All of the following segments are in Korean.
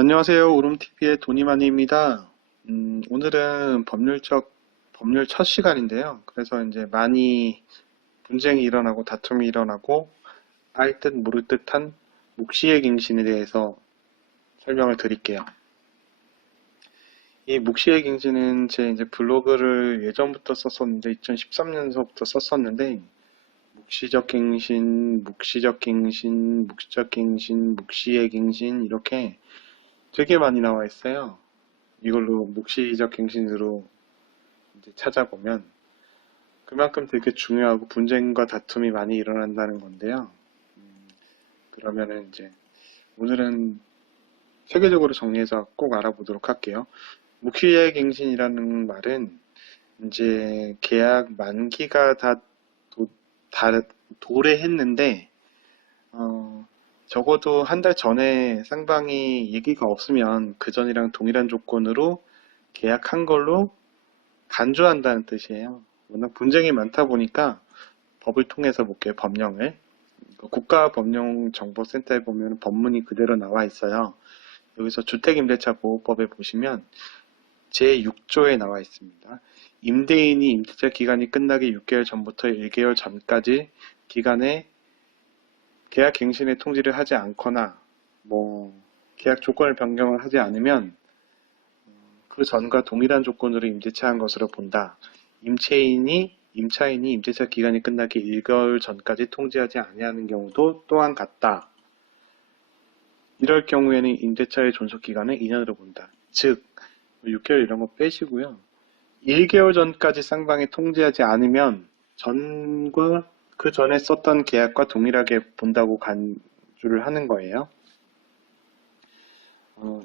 안녕하세요. 오름TV의 도니마니입니다. 오늘은 법률 첫 시간인데요. 그래서 이제 많이 분쟁이 일어나고 다툼이 일어나고 알 듯 모를 듯한 묵시의 갱신에 대해서 설명을 드릴게요. 이 묵시의 갱신은 제 이제 블로그를 예전부터 썼었는데 2013년서부터 썼었는데 묵시적 갱신, 묵시적 갱신, 묵시적 갱신, 묵시의 갱신 이렇게 되게 많이 나와 있어요. 이걸로 묵시적 갱신으로 이제 찾아보면 그만큼 되게 중요하고 분쟁과 다툼이 많이 일어난다는 건데요. 그러면은 이제 오늘은 세계적으로 정리해서 꼭 알아보도록 할게요. 묵시의 갱신이라는 말은 이제 계약 만기가 다 도래했는데 적어도 한 달 전에 쌍방이 얘기가 없으면 그 전이랑 동일한 조건으로 계약한 걸로 간주한다는 뜻이에요. 워낙 분쟁이 많다 보니까 법을 통해서 볼게요. 법령을. 국가법령정보센터에 보면 법문이 그대로 나와 있어요. 여기서 주택임대차보호법에 보시면 제6조에 나와 있습니다. 임대인이 임대차 기간이 끝나기 6개월 전부터 1개월 전까지 기간에 계약 갱신의 통지를 하지 않거나 계약 조건을 변경을 하지 않으면 그 전과 동일한 조건으로 임대차한 것으로 본다. 임차인이 임대차 기간이 끝나기 1개월 전까지 통지하지 아니하는 경우도 또한 같다. 이럴 경우에는 임대차의 존속 기간을 2년으로 본다. 즉 6개월 이런 거 빼시고요. 1개월 전까지 쌍방이 통지하지 않으면 전과 그 전에 썼던 계약과 동일하게 본다고 간주를 하는 거예요.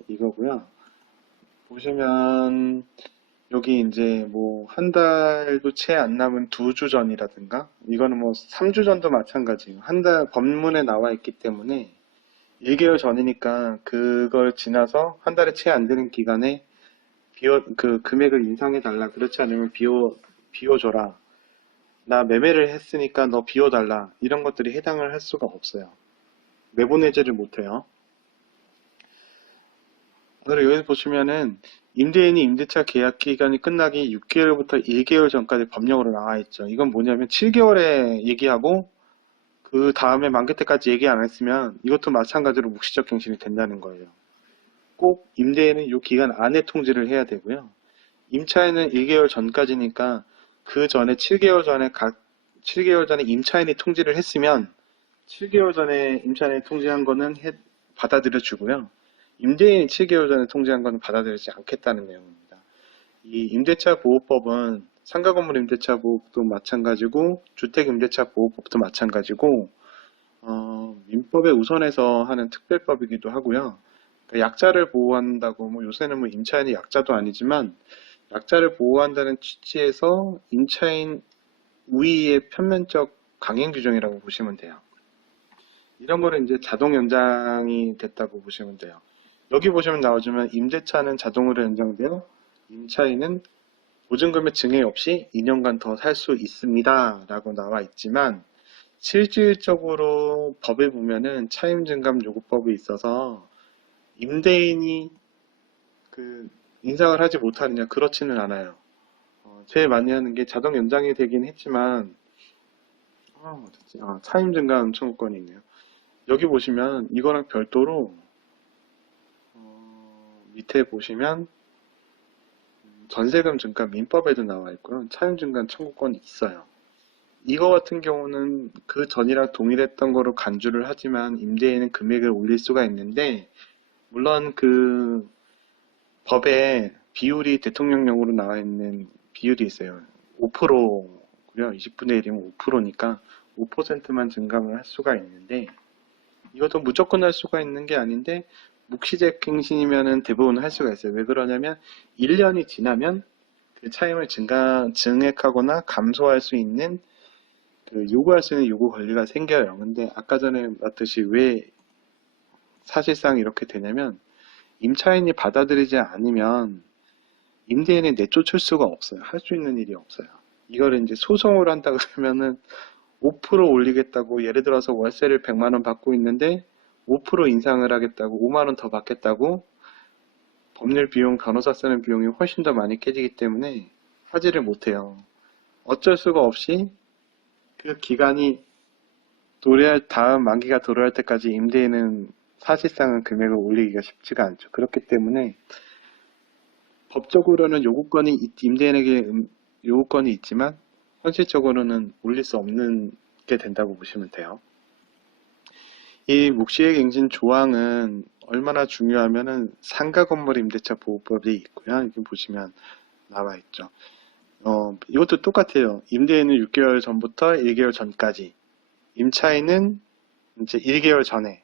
이거고요. 보시면 여기 이제 한 달도 채 안 남은 2주 전이라든가 이거는 3주 전도 마찬가지예요. 한 달 법문에 나와 있기 때문에 1개월 전이니까 그걸 지나서 한 달에 채 안 되는 기간에 그 금액을 인상해 달라. 그렇지 않으면 비워줘라. 나 매매를 했으니까 너 비워달라. 이런 것들이 해당을 할 수가 없어요. 내보내지를 못해요. 그리고 여기 보시면은 임대인이 임대차 계약 기간이 끝나기 6개월부터 1개월 전까지 법령으로 나와 있죠. 이건 뭐냐면 7개월에 얘기하고 그 다음에 만기 때까지 얘기 안 했으면 이것도 마찬가지로 묵시적 갱신이 된다는 거예요. 꼭 임대인은 이 기간 안에 통지를 해야 되고요. 임차인은 1개월 전까지니까 그 전에 7개월 전에 임차인이 통지를 했으면 7개월 전에 임차인이 통지한 거는 받아들여 주고요. 임대인이 7개월 전에 통지한 건 받아들이지 않겠다는 내용입니다. 이 임대차 보호법은 상가건물 임대차 보호법도 마찬가지고 주택임대차 보호법도 마찬가지고 민법에 우선해서 하는 특별법이기도 하고요. 그러니까 약자를 보호한다고 요새는 임차인이 약자도 아니지만 약자를 보호한다는 취지에서 임차인 우위의 편면적 강행 규정이라고 보시면 돼요. 이런 거는 이제 자동 연장이 됐다고 보시면 돼요. 여기 보시면 나오지만 임대차는 자동으로 연장되어 임차인은 보증금의 증액 없이 2년간 더 살 수 있습니다. 라고 나와 있지만 실질적으로 법에 보면은 차임증감 요구법이 있어서 임대인이 인상을 하지 못하느냐 그렇지는 않아요. 제일 많이 하는 게 자동 연장이 되긴 했지만 차임증감 청구권이 있네요. 여기 보시면 이거랑 별도로 밑에 보시면 전세금 증가 민법에도 나와 있고요. 차임증감 청구권이 있어요. 이거 같은 경우는 그 전이랑 동일했던 거로 간주를 하지만 임대인은 금액을 올릴 수가 있는데 물론 그 법에 비율이 대통령령으로 나와 있는 비율이 있어요. 5%고요. 20분의 1이면 5%니까 5%만 증감을 할 수가 있는데 이것도 무조건 할 수가 있는 게 아닌데 묵시적 갱신이면은 대부분 할 수가 있어요. 왜 그러냐면 1년이 지나면 그 차임을 증액하거나 감소할 수 있는 요구할 수 있는 요구 권리가 생겨요. 근데 아까 전에 말했듯이 왜 사실상 이렇게 되냐면 임차인이 받아들이지 않으면 임대인이 내쫓을 수가 없어요. 할 수 있는 일이 없어요. 이걸 이제 소송을 한다 그러면은 5% 올리겠다고 예를 들어서 월세를 100만 원 받고 있는데 5% 인상을 하겠다고 5만 원 더 받겠다고 법률 비용, 변호사 쓰는 비용이 훨씬 더 많이 깨지기 때문에 하지를 못해요. 어쩔 수가 없이 그 기간이 도래할 다음 만기가 도래할 때까지 임대인은 사실상은 금액을 올리기가 쉽지가 않죠. 그렇기 때문에 법적으로는 임대인에게 요구권이 있지만 현실적으로는 올릴 수 없는 게 된다고 보시면 돼요. 이 묵시의갱신 조항은 얼마나 중요하면은 상가 건물 임대차 보호법이 있고요. 여기 보시면 나와 있죠. 이것도 똑같아요. 임대인은 6개월 전부터 1개월 전까지, 임차인은 이제 1개월 전에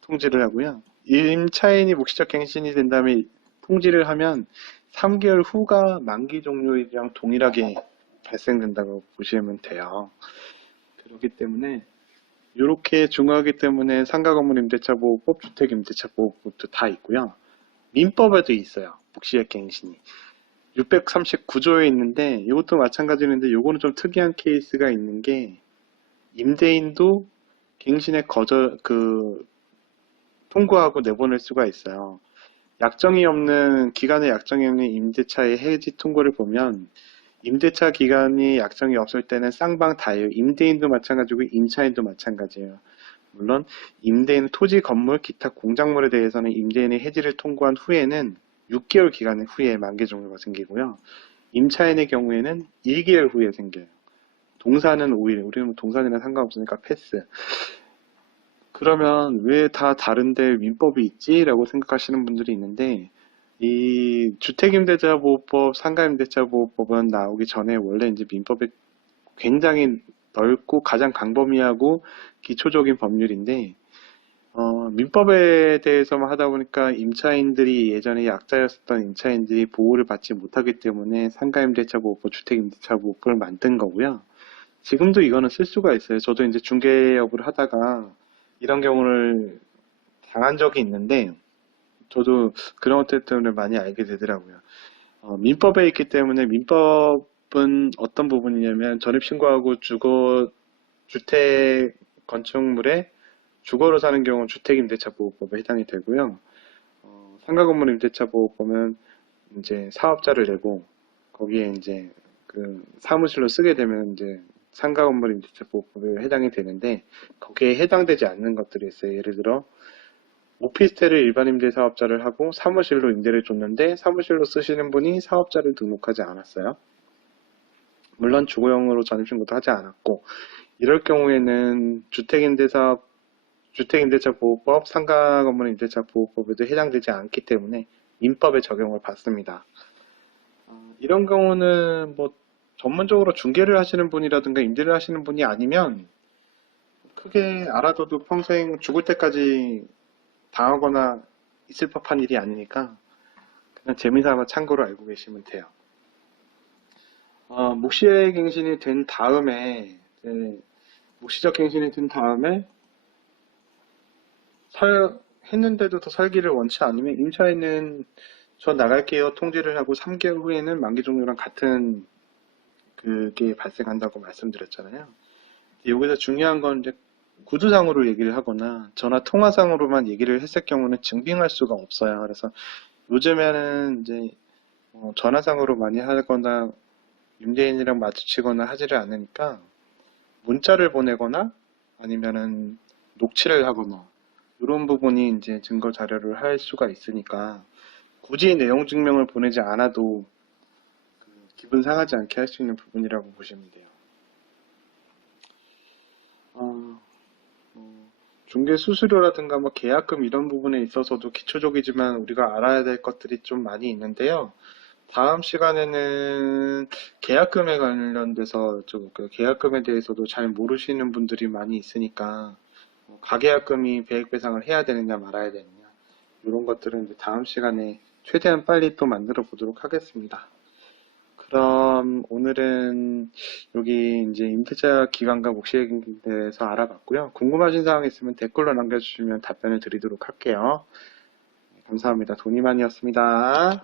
통지를 하고요. 임차인이 묵시적 갱신이 된 다음에 통지를 하면 3개월 후가 만기 종료일이랑 동일하게 발생된다고 보시면 돼요. 그렇기 때문에 이렇게 중요하기 때문에 상가건물 임대차 보호법, 주택 임대차 보호법도 다 있고요. 민법에도 있어요. 묵시적 갱신이 639조에 있는데 이것도 마찬가지인데 이거는 좀 특이한 케이스가 있는 게 임대인도 갱신에 통고하고 내보낼 수가 있어요. 기간에 약정이 없는 임대차의 해지 통고를 보면 임대차 기간이 약정이 없을 때는 쌍방 다예요. 임대인도 마찬가지고 임차인도 마찬가지예요. 물론 임대인 토지, 건물, 기타 공작물에 대해서는 임대인의 해지를 통고한 후에는 6개월 기간 후에 만기 종료가 생기고요. 임차인의 경우에는 1개월 후에 생겨요. 동사는 5일, 우리는 뭐 동산이랑 상관없으니까 패스. 그러면 왜 다 다른데 민법이 있지? 라고 생각하시는 분들이 있는데 이 주택임대차보호법, 상가임대차보호법은 나오기 전에 원래 이제 민법에 굉장히 넓고 가장 광범위하고 기초적인 법률인데 민법에 대해서만 하다 보니까 임차인들이 예전에 약자였었던 임차인들이 보호를 받지 못하기 때문에 상가임대차보호법, 주택임대차보호법을 만든 거고요. 지금도 이거는 쓸 수가 있어요. 저도 이제 중개업을 하다가 이런 경우를 당한 적이 있는데 저도 그런 것들 때문에 많이 알게 되더라고요. 민법에 있기 때문에 민법은 어떤 부분이냐면 전입신고하고 주택 건축물에 주거로 사는 경우는 주택임대차보호법에 해당이 되고요. 상가건물 임대차보호법은 이제 사업자를 내고 거기에 이제 그 사무실로 쓰게 되면 이제 상가건물 임대차보호법에 해당이 되는데 거기에 해당되지 않는 것들이 있어요. 예를 들어 오피스텔을 일반 임대 사업자를 하고 사무실로 임대를 줬는데 사무실로 쓰시는 분이 사업자를 등록하지 않았어요. 물론 주거용으로 전입신고도 하지 않았고 이럴 경우에는 주택임대차보호법, 상가건물 임대차보호법에도 해당되지 않기 때문에 민법의 적용을 받습니다. 이런 경우는 뭐 전문적으로 중개를 하시는 분이라든가 임대를 하시는 분이 아니면 크게 알아둬도 평생 죽을 때까지 당하거나 있을 법한 일이 아니니까 그냥 재미삼아 참고로 알고 계시면 돼요. 묵시적 갱신이 된 다음에 했는데도 더 살기를 원치 않으면 임차인은 저 나갈게요 통지를 하고 3개월 후에는 만기 종료랑 같은 그게 발생한다고 말씀드렸잖아요. 여기서 중요한 건 이제 구두상으로 얘기를 하거나 전화 통화상으로만 얘기를 했을 경우는 증빙할 수가 없어요. 그래서 요즘에는 이제 전화상으로 많이 하거나 임대인이랑 마주치거나 하지를 않으니까 문자를 보내거나 아니면은 녹취를 하거나 이런 부분이 이제 증거 자료를 할 수가 있으니까 굳이 내용 증명을 보내지 않아도 기분 상하지 않게 할 수 있는 부분이라고 보시면 돼요. 중개 수수료라든가 뭐 계약금 이런 부분에 있어서도 기초적이지만 우리가 알아야 될 것들이 좀 많이 있는데요. 다음 시간에는 계약금에 관련돼서 그 계약금에 대해서도 잘 모르시는 분들이 많이 있으니까 가계약금이 배액배상을 해야 되느냐 말아야 되느냐 이런 것들은 이제 다음 시간에 최대한 빨리 또 만들어 보도록 하겠습니다. 그럼 오늘은 여기 이제 임대차 기간과 묵시에 대해서 알아봤고요. 궁금하신 사항 있으면 댓글로 남겨주시면 답변을 드리도록 할게요. 감사합니다. 돈이만이었습니다.